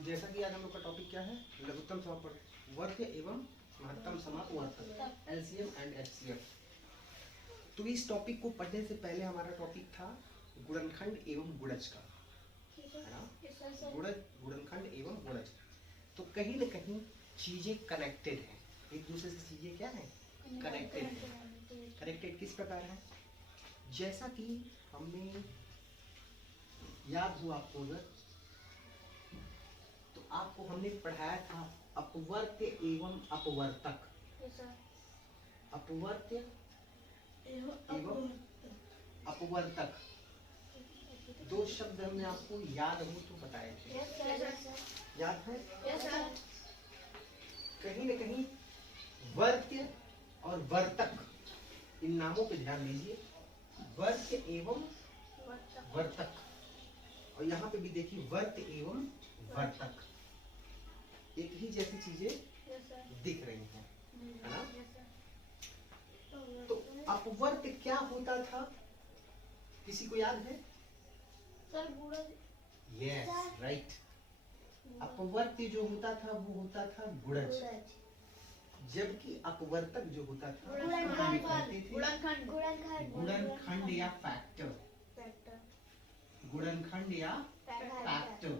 जैसा कि आज हम लोग का टॉपिक क्या है, लघुत्तम समापवर्त्य एवं महत्तम समापवर्तक, एलसीएम एंड एचसीएफ। तो इस टॉपिक को पढ़ने से पहले हमारा टॉपिक था गुणनखंड एवं गुणज का, है ना। गुणनखंड एवं गुणज। तो कहीं न कहीं चीजें कनेक्टेड हैं, एक दूसरे से चीजें क्या है, कनेक्टेड है। कनेक्टेड किस प्रकार है, जैसा कि हमने याद हो आपको, अगर तो आपको हमने पढ़ाया था अपवर्त्य एवं अपवर्तक। अपवर्त्य एवं अपवर्तक दो शब्द हमने आपको याद हो तो बताए थे, याद है? कहीं न कहीं वर्त्य और वर्तक, इन नामों पे ध्यान दीजिए, वर्त्य एवं वर्तक, और यहाँ पे भी देखिए वर्त्य एवं वर्तक, एक ही जैसी चीजें दिख रही हैं, है ना। तो अपवर्त्य क्या होता था, किसी को याद है? Yes, right. अपवर्त्य जो होता था वो होता था गुणज, जबकि अपवर्तक जो होता था गुणनखंड या फैक्टर, गुणनखंड या फैक्टर,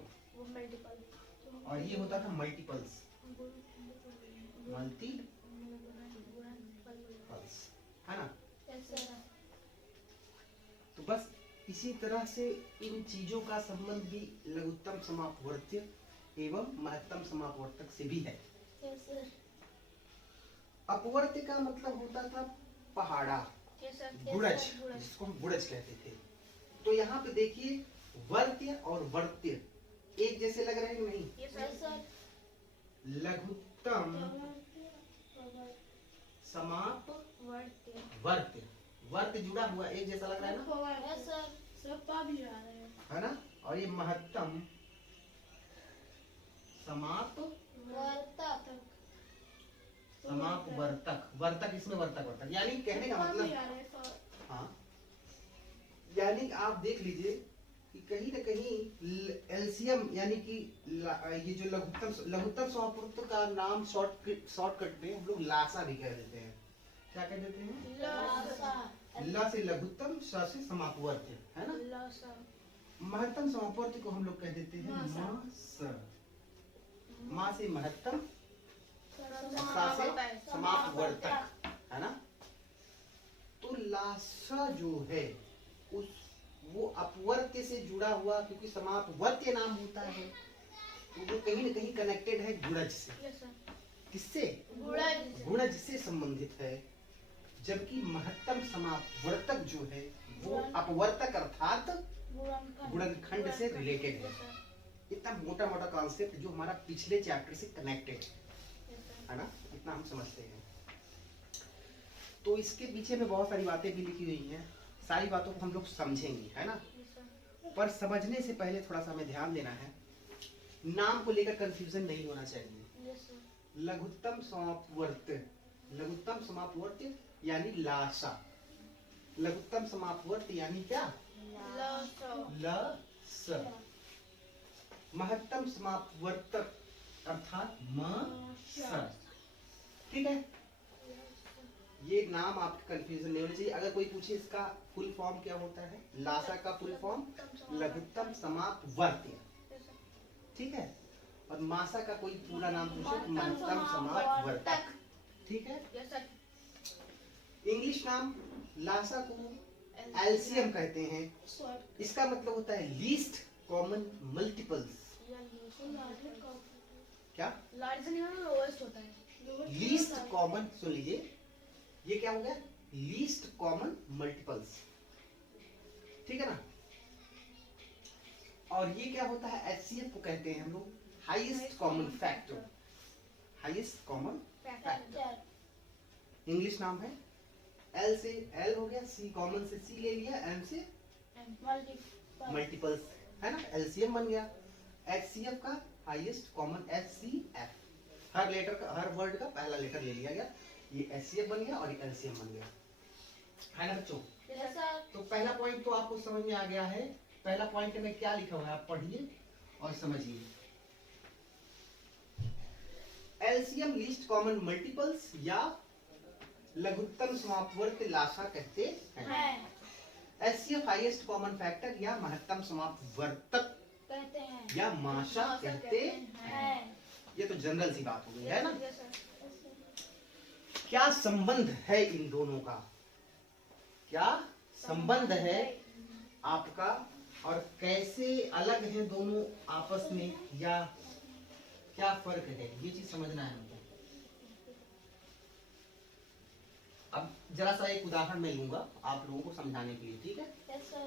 और ये होता था मल्टीपल्स, है ना। तो बस इसी तरह से इन चीजों का संबंध भी लघुत्तम समापवर्त्य एवं महत्तम समापवर्तक से भी है। अपवर्त्य का मतलब होता था पहाड़ा, गुणज, जिसको हम गुणज कहते थे। तो यहाँ पे देखिए वर्त्य और वर्त्य एक जैसे लग रहे हैं नहीं? लघुत्तम समापवर्त्य, वर्त्य जुड़ा हुआ एक जैसा लग रहा है ना, है ना। और ये महत्तम समापवर्तक, वर्तक इसमें वर्तक, यानी कहने का मतलब, हाँ, यानी आप देख लीजिए कि कहीं न कहीं एलसीएम यानी कि ये जो लघुत्तम समापवर्तक का नाम शॉर्टकट में हम लोग लासा भी कह देते हैं। क्या कह देते हैं? लासा। ल से लघुत्तम, स से समापवर्त्य, है ना। महत्तम समापवर्त्य को हम लोग कह देते हैं मास, मा से महत्तम, सा से समापवर्तक, है ना। तो लासा जो है उस वो अपवर्त्य से जुड़ा हुआ, क्योंकि समापवर्त्य नाम होता है, तो वो कहीं न कहीं कनेक्टेड है गुणज से। किससे? गुणज से संबंधित है। जबकि महत्तम समापवर्तक जो है वो अपवर्तक अर्थात गुणनखंड से रिलेटेड है। इतना मोटा मोटा कॉन्सेप्ट जो हमारा पिछले चैप्टर से कनेक्टेड है ना, इतना हम समझते हैं। तो इसके पीछे में बहुत सारी बातें भी लिखी हुई हैं, सारी बातों को हम लोग समझेंगे, है ना। पर समझने से पहले थोड़ा सा हमें ध्यान देना है, नाम को लेकर कंफ्यूजन नहीं होना चाहिए। लघुत्तम समापवर्त्य, लघुत्तम समापवर्त्य यानी लासा, लघुत्तम समापवर्त्य यानी क्या? लस। महत्तम समापवर्तक अर्थात म। ठीक है, ये नाम आपके कंफ्यूजन नहीं होना चाहिए। अगर कोई पूछे इसका फुल फॉर्म क्या होता है, लासा का फुल फॉर्म लघुत्तम समापवर्त्य, ठीक है। और मासा का कोई पूरा नाम पूछे, महत्तम समापवर्तक, ठीक है। इंग्लिश नाम लासा को एलसीएम कहते हैं। इसका मतलब होता है लीस्ट कॉमन मल्टीपल्स। क्या? लोएस्ट होता है। लीस्ट कॉमन, सुन लीजिए, ये क्या हो गया? लीस्ट कॉमन मल्टीपल्स, ठीक है ना। और ये क्या होता है? एचसीएफ को कहते हैं हम लोग highest common factor, highest common factor. English नाम है। एल से एल हो गया, सी कॉमन से सी ले लिया, एम से मल्टीपल्स, है ना, एलसीएम बन गया। एचसीएफ का हाईएस्ट कॉमन, एचसीएफ, हर लेटर का, हर वर्ड का पहला लेटर ले लिया गया, ये एचसीएफ बन गया और ये एलसीएम बन गया, है ना बच्चों। तो पहला पॉइंट तो आपको समझ में आ गया है। पहला पॉइंट में क्या लिखा हुआ है आप पढ़िए और समझिए। एलसीएम लीस्ट कॉमन मल्टीपल्स या लघुत्तम समापवर्ती लासा कहते हैं। एचसीएफ हाईएस्ट कॉमन फैक्टर या महत्तम समापवर्तक कहते हैं या माशा कहते हैं। ये तो जनरल सी बात हो गई है ना। क्या संबंध है इन दोनों का, क्या संबंध है आपका, और कैसे अलग है दोनों आपस में, या क्या फर्क है, ये चीज समझना है हमको। अब जरा सा एक उदाहरण मैं लूंगा आप लोगों को समझाने के लिए, ठीक है। Yes, sir.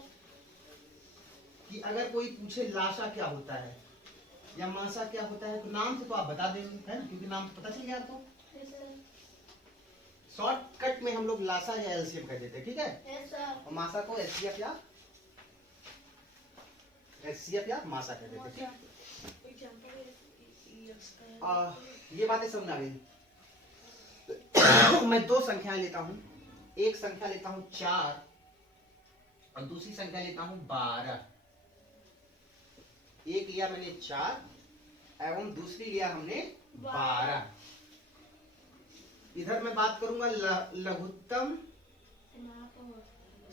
कि अगर कोई पूछे लाशा क्या होता है या मासा क्या होता है, तो नाम से तो आप बता देंगे, है ना, क्योंकि नाम तो पता चल गया आपको। Yes, sir. शॉर्टकट में हम लोग लाशा या एलसीएम कह देते हैं, ठीक है। Yes, sir. और मासा को एचसीएफ या मासा कह देते हैं, ठीक। ये बातें समझ आ गई। मैं दो संख्याएं लेता हूं, एक संख्या लेता हूं 4 और दूसरी संख्या लेता हूं 12। एक लिया मैंने 4 एवं दूसरी लिया हमने 12। इधर मैं बात करूंगा लघुत्तम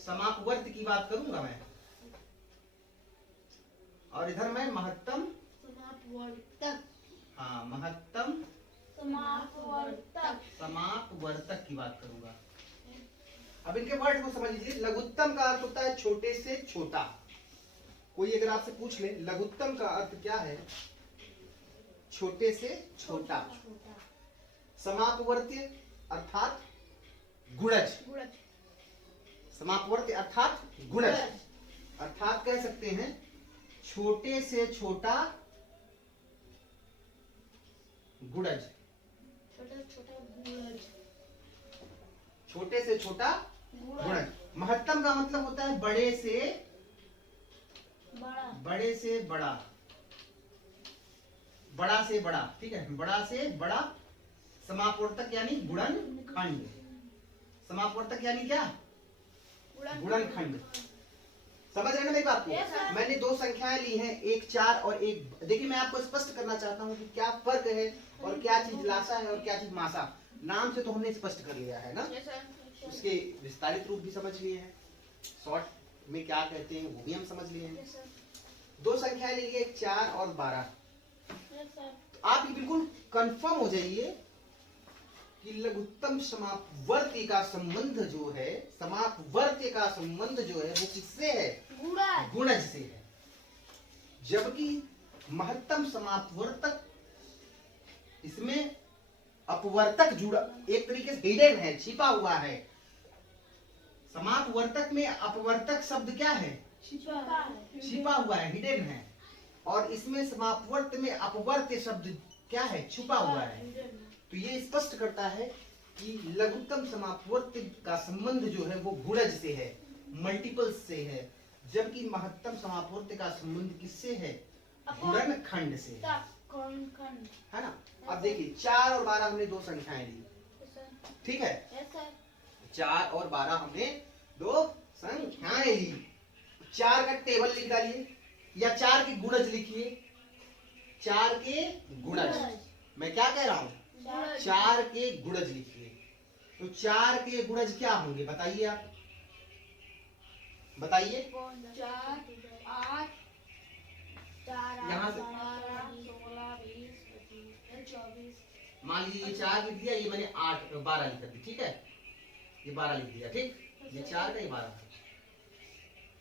समापवर्त की बात करूंगा मैं, और इधर मैं महत्तम समापवर्तक। हाँ, महत्तम समापवर्तक की बात करूंगा। अब इनके वर्ड को समझ लीजिए। लघुत्तम का अर्थ होता है छोटे से छोटा। कोई अगर आपसे पूछ ले लघुत्तम का अर्थ क्या है, छोटे से छोटा। समापवर्त्य अर्थात गुणज, समापवर्त्य अर्थात गुणज, अर्थात कह सकते हैं छोटे से छोटा गुणज, छोटे से छोटा गुणज। महत्तम का मतलब होता है बड़े से बड़ा, बड़े से बड़ा, बड़ा से बड़ा, ठीक है, बड़ा से बड़ा। समापवर्तक यानी गुणनखंड, समापवर्तक यानी क्या, गुणनखंड। समझ रहे हैं ना मेरी बात को। yes, मैंने दो संख्याएं ली हैं, एक 4 और एक। देखिए मैं आपको स्पष्ट करना चाहता हूं कि क्या फर्क है और क्या चीज लाशा है और क्या चीज मासा। नाम से तो हमने स्पष्ट कर लिया है ना, उसके विस्तारित रूप भी समझ लिए हैं, शॉर्ट में क्या कहते हैं वो भी हम समझ लिए हैं। दो संख्याएं ले लिए 4 और 12। तो आप ये बिल्कुल कंफर्म हो जाइए कि लघुत्तम समापवर्ती का संबंध जो है, समापवर्त्य का संबंध जो है वो किससे है, गुणज से है। जबकि महत्तम समापवर्तक, इसमें अपवर्तक जुड़ा, एक तरीके से हिडन है, छिपा हुआ है। समापवर्तक में अपवर्तक शब्द क्या है, छिपा हुआ है, हिडन है। और इसमें समापवर्त में अपवर्त्य शब्द क्या है, छुपा हुआ है। तो ये स्पष्ट करता है कि लघुत्तम समापवर्त्य का संबंध जो है वो गुणज से है, मल्टीपल्स से है, जबकि महत्तम समापवर्त्य का संबंध किससे है, गुणनखंड से है ना। अब देखिए 4 और 12 हमने दो संख्याएं ली, ठीक है। 4 और 12 हमने दो संख्याएं ली। 4 का टेबल लिख डालिए या 4 के गुणज लिखिए, 4 के गुणज। मैं क्या कह रहा हूं, 4 के गुणज लिखिए। तो 4 के गुणज क्या होंगे बताइए, आप बताइए। 4, 8, यहाँ से 12, 16, 20, 25, 24। मान लीजिए 4 लिख दिया, ये मैंने 8 12 लिख दिया, ठीक है। ये 12 लिख दिया, ठीक। ये 4 का, ये 12।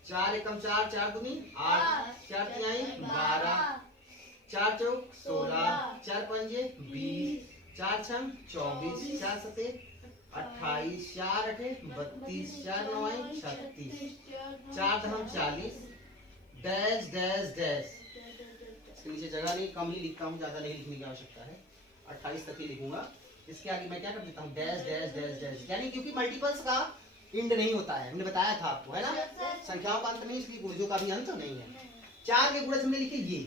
4 एकम 4, 4 दूनी 8, 4 तिहाई 12, 4 चौक 16, 4 पंजे 20, 4 छम 24, 4 सते 28, 4 अठे 32, 4 नौए 36, 4 दहम 40, डैश डैश डैश। इसके नीचे जगह नहीं, कम ही लिखता हूँ, ज्यादा नहीं लिखने की आवश्यकता है। 28 तक ही लिखूंगा। इसके आगे मैं क्या कर देता हूँ, डैश डैश डैश डैश, यानी क्योंकि मल्टीपल्स का इंड नहीं होता है, हमने बताया था आपको, है ना। संख्याओं का अंत नहीं, इसलिए गुणजों का भी अंत नहीं है। 4 के गुणज हमने लिखे ये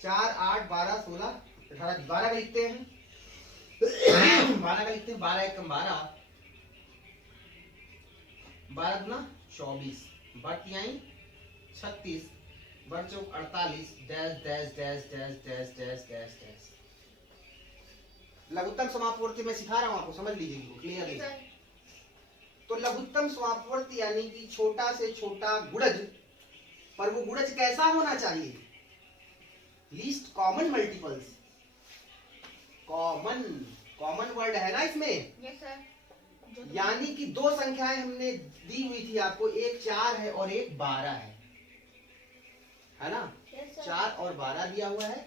4, 8, 12, 16, 18, 12 का लिखते हैं 12 का लिखते हैं। 12 एकम 12, 12 दूना 24, 12 36, 12 चौक 48, dash dash dash dash dash dash dash dash. लघुत्तम समापवर्ती मैं सिखा रहा हूँ आपको, समझ लीजिए क्लियरली। तो लघुत्तम समापवर्ती यानी कि छोटा से छोटा गुणज, पर वो गुणज कैसा होना चाहिए? Least common multiples. Common, common word है ना इसमें। Yes sir. यानी कि दो संख्याएं हमने दी हुई थी आपको, एक 4 है और एक 12 है ना। 4 और 12 दिया हुआ है,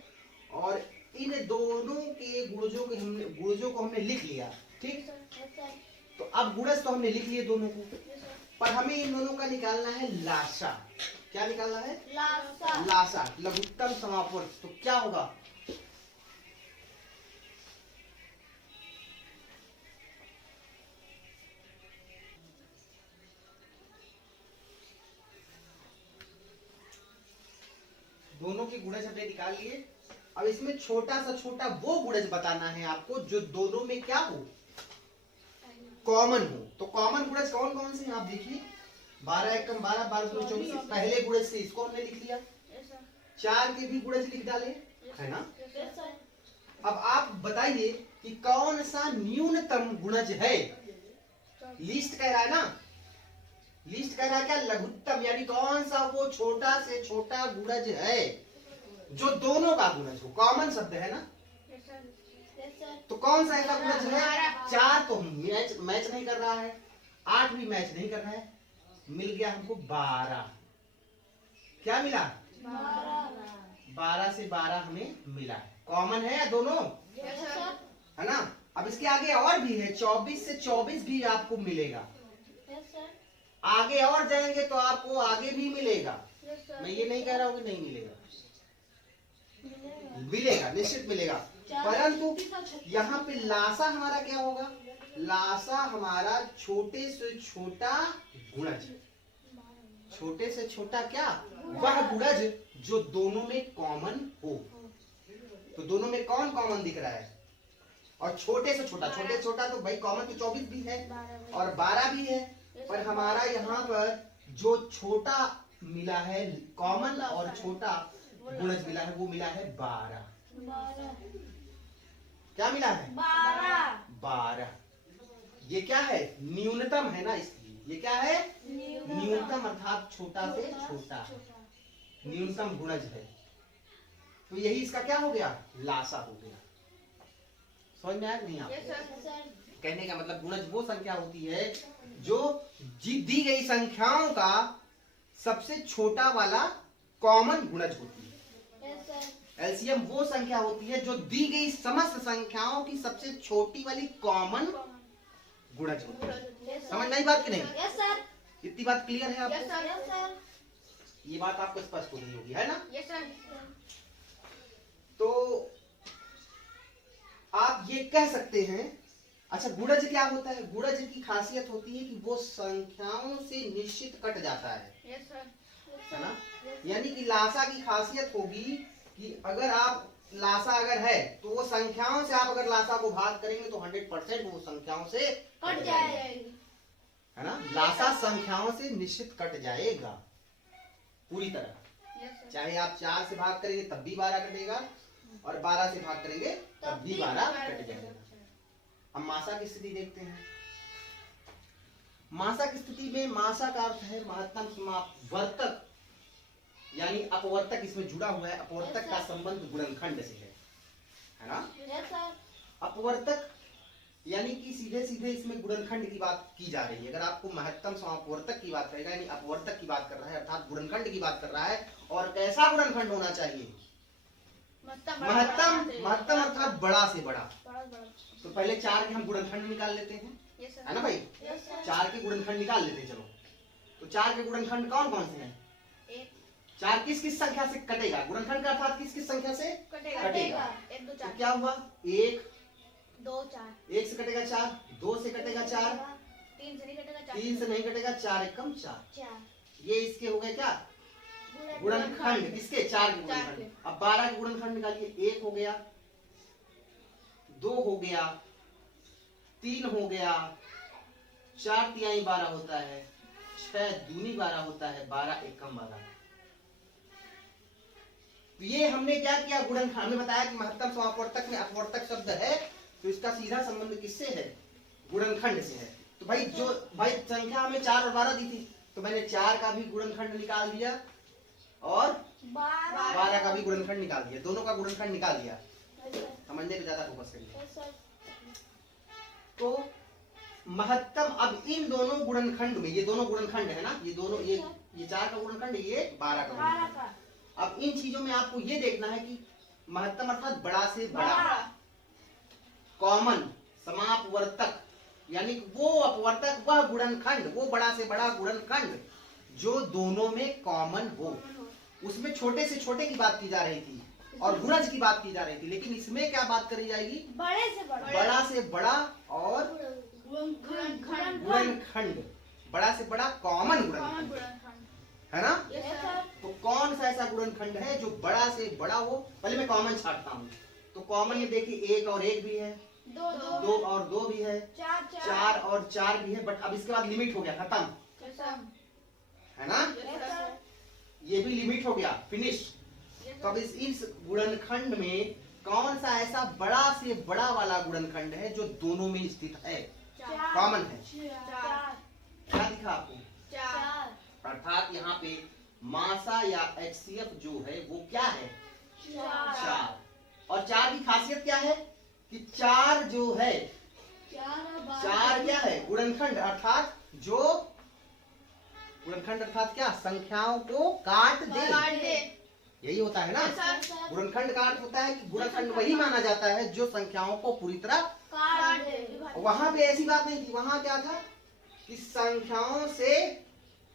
और इन दोनों के गुणजों को हमने लिख लिया, ठीक। तो अब गुणज तो हमने लिख लिए दोनों को, पर हमें इन दोनों का निकालना है लासा। क्या निकालना है? लासा। लासा, लघुत्तम समापवर्ती। तो क्या होगा? दोनों के गुणज हमने निकाल लिए। अब इसमें छोटा सा छोटा वो गुणज बताना है आपको जो दोनों में क्या हो, कॉमन हो। तो कॉमन गुणज कौन कौन से हैं आप देखिए। 12 एकम 12, 12 दूनी 24, पहले गुणज से इसको हमने लिख लिया। 4 के भी गुणज लिख डाले, है ना। अब आप बताइए कि कौन सा न्यूनतम गुणज है? लिस्ट कह रहा है ना, लिस्ट कह रहा है क्या? लघुत्तम, यानी कौन सा वो छोटा से छोटा गुणज है जो दोनों का गुणज हो। कॉमन शब्द है ना, तो कौन सा ऐसा गुणज है? 4 तो मैच नहीं कर रहा है, 8 भी मैच नहीं कर रहा है, मिल गया हमको 12। क्या मिला? 12 से 12 हमें मिला। कॉमन है या दोनों, है ना। अब इसके आगे और भी है, 24 से 24 भी आपको मिलेगा। आगे और जाएंगे तो आपको आगे भी मिलेगा। मैं ये नहीं कह रहा हूँ कि नहीं मिलेगा, मिलेगा, निश्चित मिलेगा। परंतु यहाँ पे लासा हमारा क्या होगा? लासा हमारा छोटे से छोटा गुणज। छोटे से छोटा क्या? वह गुणज जो दोनों में कॉमन हो। तो दोनों में कौन कॉमन दिख रहा है? और छोटे से छोटा, छोटे से छोटा तो भाई कॉमन तो 24 भी है और 12 भी है, पर हमारा यहाँ पर जो छोटा मिला है कॉमन और छोटा गुणज मिला है, वो मिला है 12। क्या मिला है? 12। ये क्या है? न्यूनतम है ना, इसलिए ये क्या है? न्यूनतम, अर्थात छोटा से छोटा न्यूनतम गुणज है। तो यही इसका क्या हो गया? लासा हो गया। समझ में आया नहीं आपको? कहने का मतलब गुणज वो संख्या होती है जो दी गई संख्याओं का सबसे छोटा वाला कॉमन गुणज होती है। एलसीएम वो संख्या होती है जो दी गई समस्त संख्याओं की सबसे छोटी वाली कॉमन गुणज होती है। समझ नहीं बात की नहीं? Yes sir. इतनी बात क्लियर है आपको? Yes sir. ये बात आपको स्पष्ट हो गई होगी, है ना। Yes sir. तो आप ये कह सकते हैं, अच्छा गुणज क्या होता है? गुणज की खासियत होती है कि वो संख्याओं से निश्चित कट जाता है। Yes sir. है ना। यानी कि लासा की खासियत होगी कि अगर आप लासा अगर है तो वो संख्याओं से आप अगर लासा को भाग करेंगे तो 100% वो संख्याओं से कट जाएगी, है ना। लासा संख्याओं से निश्चित कट जाएगा पूरी तरह। चाहे आप 4 से भाग करेंगे तब भी 12 कटेगा, और 12 से भाग करेंगे तब भी 12 कट जाएगा। अब मासा की स्थिति देखते हैं। मासा की स्थिति में मासा का अर्थ है महत्तम समापवर्तक, यानी अपवर्तक इसमें जुड़ा हुआ है। अपवर्तक का संबंध गुणनखंड से है ना। Yes sir. अपवर्तक यानी कि सीधे सीधे इसमें गुणनखंड की बात की जा रही है। अगर आपको महत्तम समापवर्तक की बात करेगा, यानी अपवर्तक की बात कर रहा है, अर्थात गुणनखंड की बात कर रहा है। और कैसा गुणनखंड होना चाहिए? महत्तम अर्थात बड़ा से बड़ा। तो पहले 4 के हम गुणनखंड निकाल लेते हैं, है ना भाई। 4 के गुणनखंड निकाल लेते हैं। चलो, तो 4 के गुणनखंड कौन कौन से हैं? 4 किस किस संख्या से कटेगा? गुणनखंड का अर्थात किस किस संख्या से कटेगा? 1 2 तो 4। क्या हुआ? 1 2 4। 1 से कटेगा 4, 2 से कटेगा 4, 3 से नहीं कटेगा 4। 3 से नहीं कटेगा 4 एकम 4। ये इसके हो गए क्या? गुणनखंड। किसके? 4 के गुणनखंड। अब 12 के गुणनखंड निकालिए। 1 हो गया, 2 हो गया, 3 हो गया, 4 तिहाई 12 होता है, 6 दूनी 12 होता है, 12 एकम 12। तो ये हमने क्या किया? गुणनखंड। हमने बताया कि महत्तम समापवर्तक में अपवर्तक शब्द है, तो इसका सीधा संबंध किससे है? गुणनखंड से है। तो भाई जो भाई संख्या हमें 4 और 12 दी थी, तो मैंने 4 का भी गुणनखंड निकाल दिया और 12 का भी गुणनखंड निकाल दिया, दोनों का गुणनखंड निकाल दिया। समझने पे ज्यादा फोकस करिए। तो महत्तम, अब इन दोनों गुणनखंड में, ये दोनों गुणनखंड है ना, ये दोनों, ये 4 का गुणनखंड, ये 12 का गुणनखंड। अब इन चीजों में आपको ये देखना है कि महत्तम अर्थात बड़ा से बड़ा, कॉमन, समापवर्तक यानी वो अपवर्तक, वह गुणनखंड, वो बड़ा से बड़ा गुणनखंड जो दोनों में कॉमन हो। उसमें छोटे से छोटे की बात की जा रही थी और गुणज की बात की जा रही थी, लेकिन इसमें क्या बात करी जाएगी? बड़े से बड़ा, बड़ा से बड़ा और गुणनखंड, बड़ा से बड़ा कॉमन गुणनखंड, है ना? तो कौन सा ऐसा गुणनखंड है जो बड़ा से बड़ा हो? पहले मैं कॉमन छाटता हूँ। तो कॉमन में देखिए 1 और 1 भी है, 2 और 2 भी है, 4 और 4 भी है, बट अब इसके बाद लिमिट हो गया, खत्म, है ना? ये भी लिमिट हो गया, फिनिश। तो अब इस गुणनखंड में कौन सा ऐसा बड़ा से बड़ा वाला गुणनखंड है जो दोनों में स्थित है, कॉमन है? क्या दिखा आपको? अर्थात यहाँ पे मासा या HCF जो है वो क्या है? 4। और 4 की खासियत क्या है कि 4 जो है, 4 क्या है? गुणनखंड, अर्थात जो गुणनखंड अर्थात क्या? संख्याओं को काट दे, यही होता है ना। गुणनखंड का अर्थ होता है कि गुणनखंड वही माना जाता है जो संख्याओं को पूरी तरह काट दे। वहां पे ऐसी बात नहीं थी, वहां क्या था कि संख्याओं से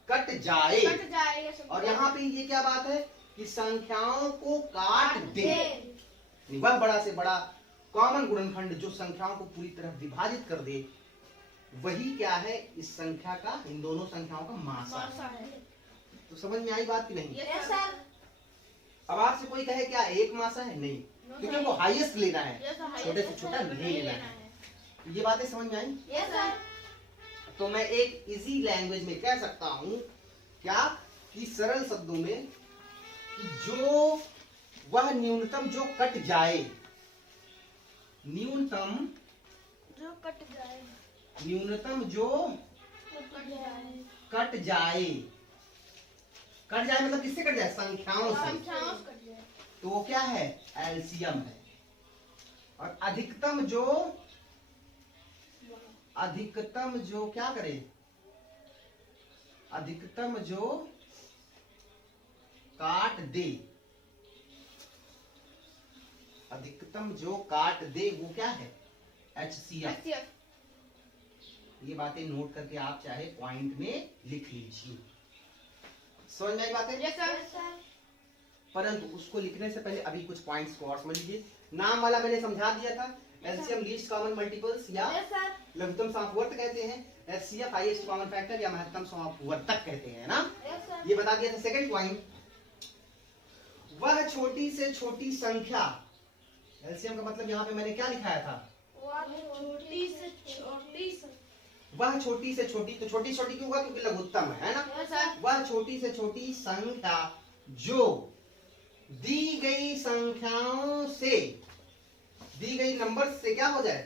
कट जाए, और यहाँ पे ये क्या बात है कि संख्याओं को काट दे। वह बड़ा से बड़ा कॉमन गुणनखंड जो संख्याओं को पूरी तरह विभाजित कर दे, वही क्या है? इस संख्या का, इन दोनों संख्याओं का मासा है। तो समझ में आई बात की नहीं? अब आपसे कोई कहे क्या एक मासा है? नहीं, क्योंकि वो हाईएस्ट लेना है, छोटे से छोटा नहीं लेना है। ये बातें समझ में आई? तो मैं एक इजी लैंग्वेज में कह सकता हूं क्या कि सरल शब्दों में कि जो वह न्यूनतम जो कट जाए, न्यूनतम जो कट जाए, कट जाए मतलब किससे कट जाए? संख्याओं से। तो वो क्या है? एलसीएम है। और अधिकतम जो क्या करे? अधिकतम जो काट दे, अधिकतम जो काट दे वो क्या है? HCF। ये बातें नोट करके आप चाहे पॉइंट में लिख लीजिए। समझ में आई बातें? परंतु उसको लिखने से पहले अभी कुछ पॉइंट्स को और समझ लीजिए। नाम वाला मैंने समझा दिया था, एलसीएम लीस्ट कॉमन मल्टीपल्स या लघुत्तम समापवर्त कहते हैं, HCF हाईएस्ट कॉमन फैक्टर या महत्तम समापवर्तक कहते हैं ना। ये बता दिया था। सेकंड पॉइंट, वह छोटी से छोटी संख्या, एलसीएम का मतलब यहाँ पे मैंने क्या लिखाया था? वह छोटी से छोटी, तो छोटी छोटी क्यों होगा? क्योंकि लघुत्तम है ना। वह छोटी से छोटी संख्या जो दी गई संख्याओं से, दी गई नंबर से क्या हो जाए?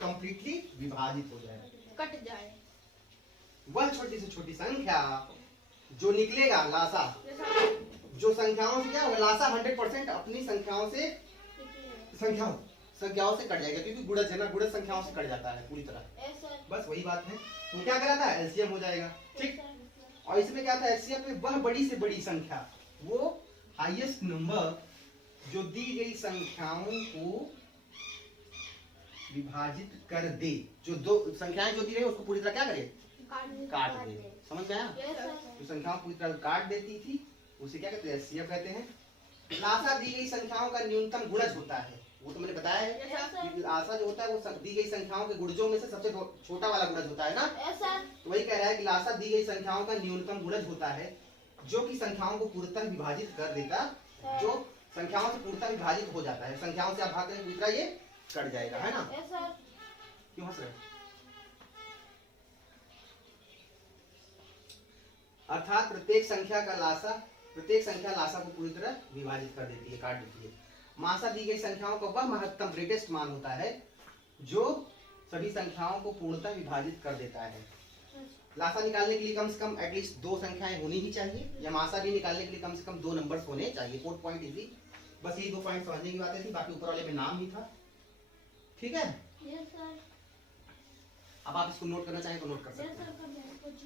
कंप्लीटली विभाजित हो जाए, कट जाए। वह छोटी से छोटी संख्या जो निकलेगा लासा, जो संख्याओं से क्या होगा? लासा 100% अपनी संख्याओं से कट जाएगा, क्योंकि गुणज है ना, गुणज संख्याओं से कट जाता है पूरी तरह। बस वही बात है। तो क्या करा था? एलसीएम हो जाएगा, ठीक। और इसमें क्या था? एलसीएम में वह बड़ी से बड़ी संख्या, वो हाईएस्ट नंबर जो दी गई संख्याओं को विभाजित कर दे, जो दो संख्याएं जो दी रही उसको पूरी तरह क्या करे? काट दे। समझ में आया? जो संख्याओं पूरी तरह काट देती थी उसे क्या कहते हैं? HCF कहते हैं। लासा दी गई संख्याओं का न्यूनतम गुणज होता है, वो तो मैंने बताया है कि लासा जो होता है वो दी गई संख्याओं के गुणजों में से सबसे छोटा वाला गुणज होता है ना। तो वही कह रहा है कि लासा दी गई संख्याओं का न्यूनतम गुणज होता है जो कि संख्याओं को पूर्णतः विभाजित कर देता, जो संख्याओं से पूर्णतः विभाजित हो जाता है। संख्याओं से आप भाग करें पूरी तरह ये कट जाएगा, है ना। क्यों हंस रहे? अर्थात प्रत्येक संख्या लासा को पूरी तरह विभाजित कर देती है, काट देती है। मासा दी गई संख्याओं का वह महत्तम ग्रेटेस्ट मान होता है जो सभी संख्याओं को पूर्णतः विभाजित कर देता है। लासा निकालने के लिए कम से कम एटलीस्ट 2 संख्याएं होनी ही चाहिए, या मासा भी निकालने के लिए कम से कम 2 नंबर्स होने चाहिए। 4 पॉइंट इजी, बस ये 2 पॉइंट समझने की बातें थी, बाकी ऊपर वाले में नाम ही था। ठीक है, यस सर। अब आप इसको नोट करना चाहें तो नोट कर सकते हैं। Yes sir.